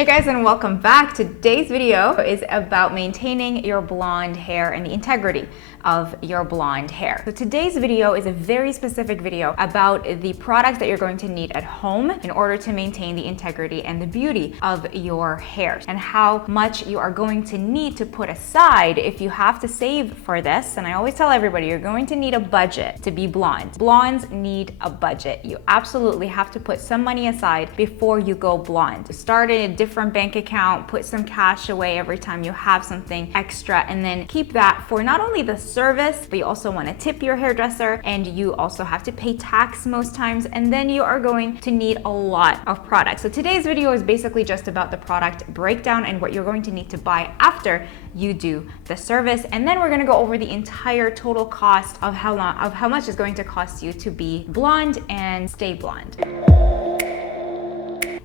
Hey guys, and welcome back. Today's video is about maintaining your blonde hair and the integrity of your blonde hair. So today's video is a very specific video about the products that you're going to need at home in order to maintain the integrity and the beauty of your hair, and how much you are going to need to put aside if you have to save for this. And I always tell everybody, you're going to need a budget to be blonde. Blondes need a budget. You absolutely have to put some money aside before you go blonde. Start a different bank account, put some cash away every time you have something extra, and then keep that for not only the service, but you also want to tip your hairdresser, and you also have to pay tax most times, and then you are going to need a lot of products. So today's video is basically just about the product breakdown and what you're going to need to buy after you do the service, and then we're going to go over the entire total cost of how much it's going to cost you to be blonde and stay blonde.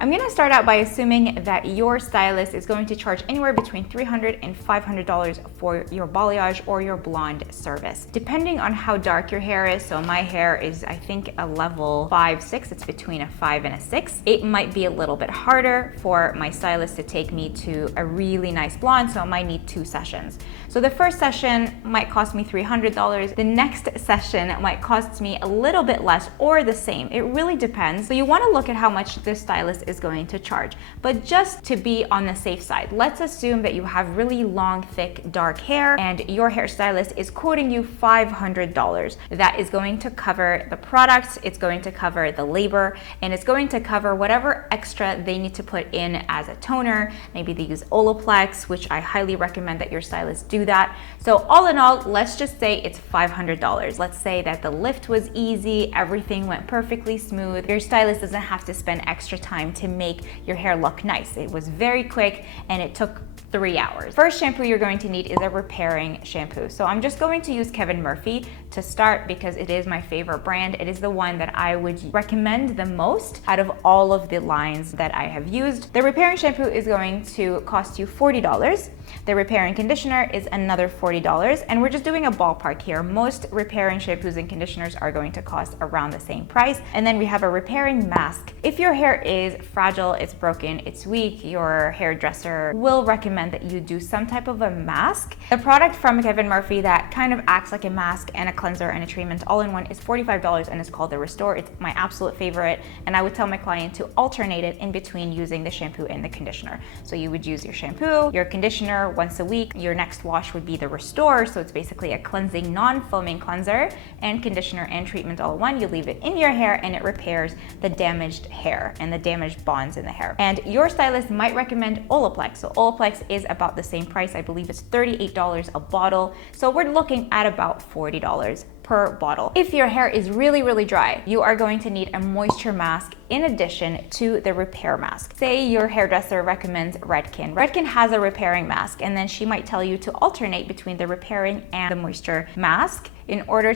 I'm gonna start out by assuming that your stylist is going to charge anywhere between $300 and $500 for your balayage or your blonde service, depending on how dark your hair is. So my hair is, I think, a level 5-6. It's between a 5 and a 6. It might be a little bit harder for my stylist to take me to a really nice blonde, so I might need 2 sessions. So the first session might cost me $300. The next session might cost me a little bit less or the same. It really depends. So you want to look at how much this stylist is going to charge. But just to be on the safe side, let's assume that you have really long, thick, dark hair and your hairstylist is quoting you $500. That is going to cover the products, it's going to cover the labor, and it's going to cover whatever extra they need to put in as a toner. Maybe they use Olaplex, which I highly recommend that your stylist do that. So all in all, let's just say it's $500. Let's say that the lift was easy, everything went perfectly smooth. Your stylist doesn't have to spend extra time to make your hair look nice. It was very quick and it took 3 hours. First shampoo you're going to need is a repairing shampoo. So I'm just going to use Kevin Murphy to start because it is my favorite brand. It is the one that I would recommend the most out of all of the lines that I have used. The repairing shampoo is going to cost you $40. The repairing conditioner is another $40, and we're just doing a ballpark here. Most repairing shampoos and conditioners are going to cost around the same price. And then we have a repairing mask. If your hair is fragile, it's broken, it's weak, your hairdresser will recommend that you do some type of a mask. The product from Kevin Murphy that kind of acts like a mask and a cleanser and a treatment all in one is $45, and it's called the Restore. It's my absolute favorite, and I would tell my client to alternate it in between using the shampoo and the conditioner. So you would use your shampoo, your conditioner once a week. Your next wash would be the Restore. So it's basically a cleansing, non-foaming cleanser and conditioner and treatment all in one. You leave it in your hair and it repairs the damaged hair and the damaged bonds in the hair. And your stylist might recommend Olaplex. So Olaplex is about the same price. I believe it's $38 a bottle. So we're looking at about $40 per bottle. If your hair is really, really dry, you are going to need a moisture mask in addition to the repair mask. Say your hairdresser recommends Redken. Redken has a repairing mask, and then she might tell you to alternate between the repairing and the moisture mask in order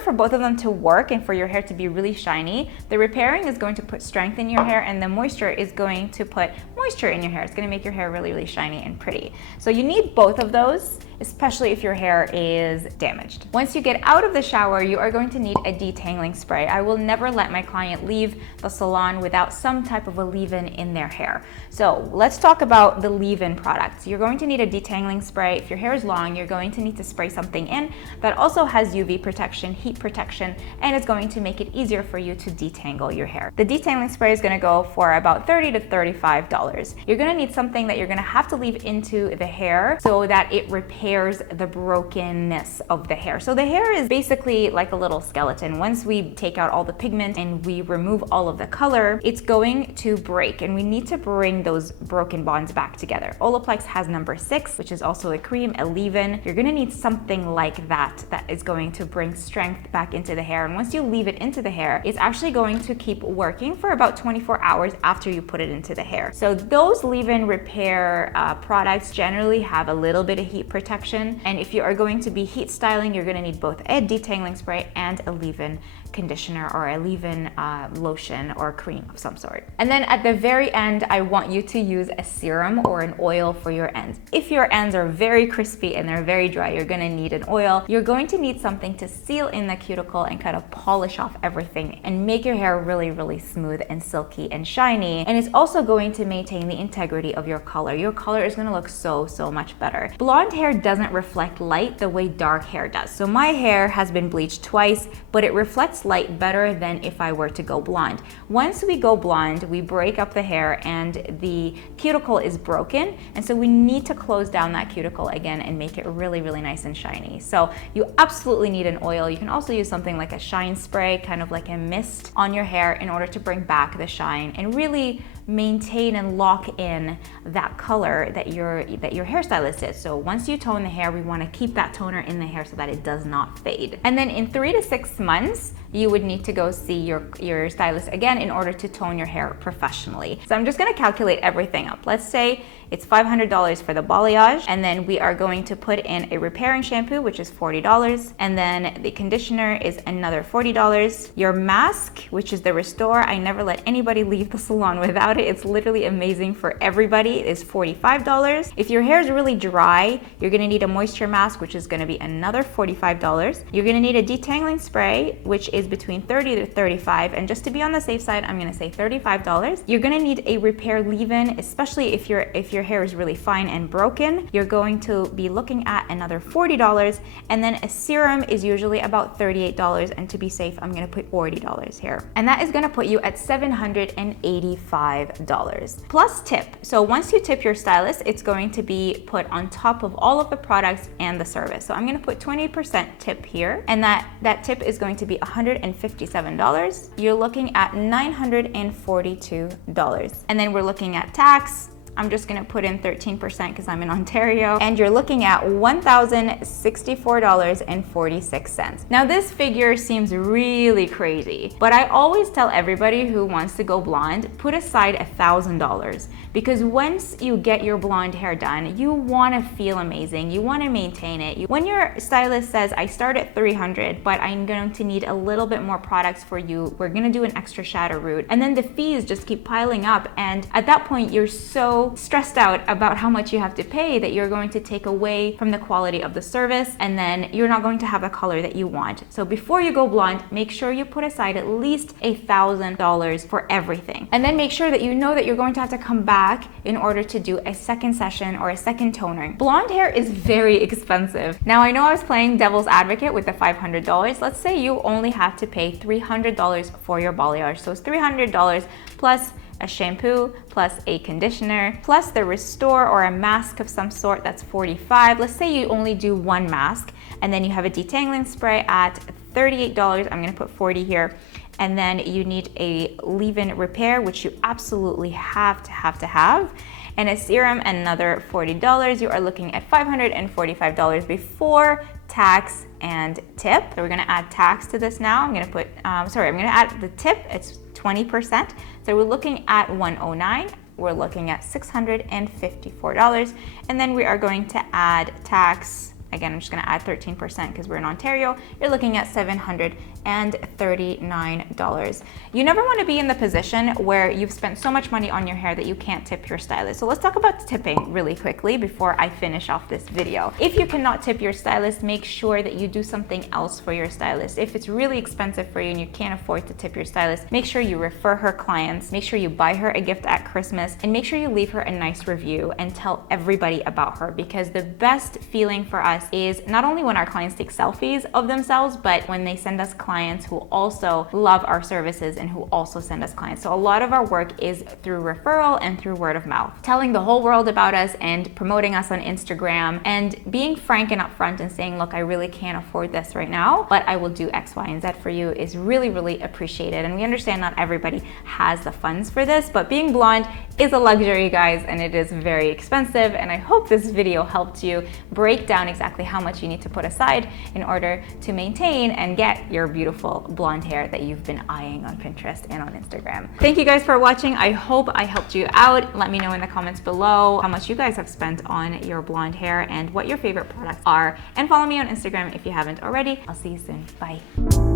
for both of them to work and for your hair to be really shiny. The repairing is going to put strength in your hair, and the moisture is going to put moisture in your hair. It's going to make your hair really, really shiny and pretty. So you need both of those, especially if your hair is damaged. Once you get out of the shower, you are going to need a detangling spray. I will never let my client leave the salon without some type of a leave-in in their hair. So let's talk about the leave-in products. You're going to need a detangling spray. If your hair is long, you're going to need to spray something in that also has UV protection, heat protection, and it's going to make it easier for you to detangle your hair. The detangling spray is going to go for about $30 to $35. You're going to need something that you're going to have to leave into the hair so that it repairs the brokenness of the hair. So the hair is basically like a little skeleton. Once we take out all the pigment and we remove all of the color, it's going to break, and we need to bring those broken bonds back together. Olaplex has number 6, which is also a cream, a leave-in. You're going to need something like that is going to bring strength back into the hair. And once you leave it into the hair, it's actually going to keep working for about 24 hours after you put it into the hair. So those leave-in repair products generally have a little bit of heat protection protection. And if you are going to be heat styling, you're gonna need both a detangling spray and a leave-in conditioner or a leave-in lotion or cream of some sort. And then at the very end, I want you to use a serum or an oil for your ends. If your ends are very crispy and they're very dry, you're gonna need an oil. You're going to need something to seal in the cuticle and kind of polish off everything and make your hair really, really smooth and silky and shiny. And it's also going to maintain the integrity of your color. Your color is gonna look so, so much better. Blonde hair doesn't reflect light the way dark hair does. So my hair has been bleached twice, but it reflects light better than if I were to go blonde. Once we go blonde, we break up the hair and the cuticle is broken. And so we need to close down that cuticle again and make it really, really nice and shiny. So you absolutely need an oil. You can also use something like a shine spray, kind of like a mist on your hair in order to bring back the shine and really maintain and lock in that color that your hairstylist is. So once you tone the hair, we want to keep that toner in the hair so that it does not fade. And then in 3 to 6 months, you would need to go see your stylist again in order to tone your hair professionally. So I'm just going to calculate everything up. Let's say it's $500 for the balayage, and then we are going to put in a repairing shampoo, which is $40, and then the conditioner is another $40. Your mask, which is the Restore, I never let anybody leave the salon without it. It's literally amazing for everybody. It is $45. If your hair is really dry, you're gonna need a moisture mask, which is gonna be another $45. You're gonna need a detangling spray, which is between $30 to $35, and just to be on the safe side, I'm gonna say $35. You're gonna need a repair leave-in, especially if your hair is really fine and broken. You're going to be looking at another $40, and then a serum is usually about $38, and to be safe, I'm gonna put $40 here. And that is gonna put you at $785 plus tip. So once you tip your stylist, it's going to be put on top of all of the products and the service. So I'm gonna put 20% tip here, and that tip is going to be $157. You're looking at $942. And then we're looking at tax. I'm just gonna put in 13% because I'm in Ontario, and you're looking at $1,064.46. Now this figure seems really crazy, but I always tell everybody who wants to go blonde, put aside $1,000, because once you get your blonde hair done, you wanna feel amazing, you wanna maintain it. When your stylist says, I start at $300, but I'm going to need a little bit more products for you, we're gonna do an extra shadow root, and then the fees just keep piling up, and at that point, you're so stressed out about how much you have to pay that you're going to take away from the quality of the service, and then you're not going to have the color that you want. So before you go blonde, make sure you put aside at least $1,000 for everything. And then make sure that you know that you're going to have to come back in order to do a second session or a second toner. Blonde hair is very expensive. Now I know I was playing devil's advocate with the $500. Let's say you only have to pay $300 for your balayage. So it's $300 plus a shampoo, plus a conditioner, plus the Restore or a mask of some sort, that's $45. Let's say you only do one mask, and then you have a detangling spray at $38. I'm gonna put $40 here. And then you need a leave-in repair, which you absolutely have to have. And a serum, another $40. You are looking at $545 before tax and tip. So we're gonna add tax to this now. I'm gonna add the tip, it's 20%. So we're looking at $109. We're looking at $654. And then we are going to add tax. Again, I'm just gonna add 13% because we're in Ontario. You're looking at $739. You never wanna be in the position where you've spent so much money on your hair that you can't tip your stylist. So let's talk about tipping really quickly before I finish off this video. If you cannot tip your stylist, make sure that you do something else for your stylist. If it's really expensive for you and you can't afford to tip your stylist, make sure you refer her clients, make sure you buy her a gift at Christmas, and make sure you leave her a nice review and tell everybody about her, because the best feeling for us is not only when our clients take selfies of themselves, but when they send us clients who also love our services and who also send us clients. So a lot of our work is through referral and through word of mouth. Telling the whole world about us and promoting us on Instagram and being frank and upfront and saying, look, I really can't afford this right now, but I will do X, Y, and Z for you is really, really appreciated. And we understand not everybody has the funds for this, but being blonde is a luxury, guys, and it is very expensive. And I hope this video helped you break down exactly how much you need to put aside in order to maintain and get your beauty beautiful blonde hair that you've been eyeing on Pinterest and on Instagram. Thank you guys for watching. I hope I helped you out. Let me know in the comments below how much you guys have spent on your blonde hair and what your favorite products are. And follow me on Instagram if you haven't already. I'll see you soon. Bye.